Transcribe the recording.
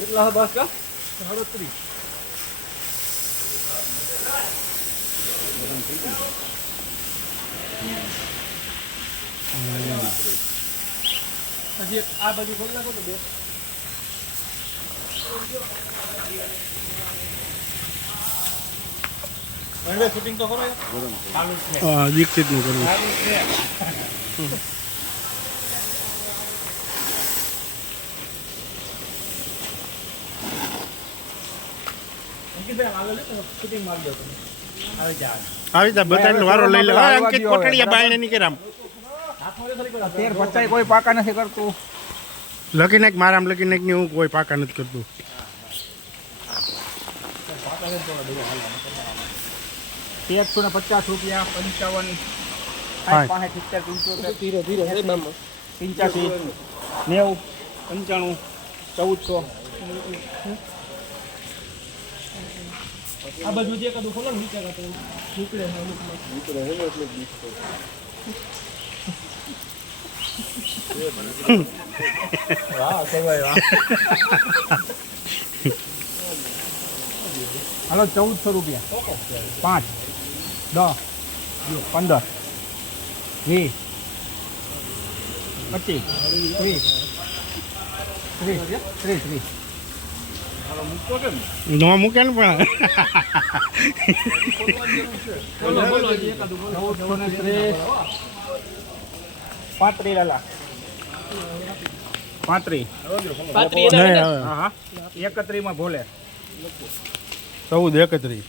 કેટલા હા બાસ કા સાડત્રીસ હજી આ બાજુ ખોલી નાખો તો બે શૂટિંગ તો કરો ચાલુ જ છે હા દીક્ષિતનું કરવું આવી જા બધાને વારો લઈ લે. હવે અંકિત કોટડિયા બાયણે ની આમ. હાથમાં ફરી કરો તેર પચાઈ કોઈ પાકા નથી કરતું. લકી નાખ મારામ લકી નાખની હું કોઈ પાકા નથી કરતું. તેરસો ને પચાસ રૂપિયા પંચાવન. હા. ધીરે ધીરે. પંચ્યાસી નેવું પંચાણું ચૌદસો. આ બાજુ જે કદું ખોલો નીચે કાતો નીકળે છે અમુકમાં. વાહ કહેવાય વાહ. હાલો ચૌદસો રૂપિયા. પાંચ દસ પંદર વીસ પચીસ ત્રીસ ત્રીસ ત્રીસ ત્રીસ. નો મૂકે ને પણ. પાંત્રી લાલા. પાત્રી. એકત્રીસમાં ભોલે. ચૌદ એકત્રીસ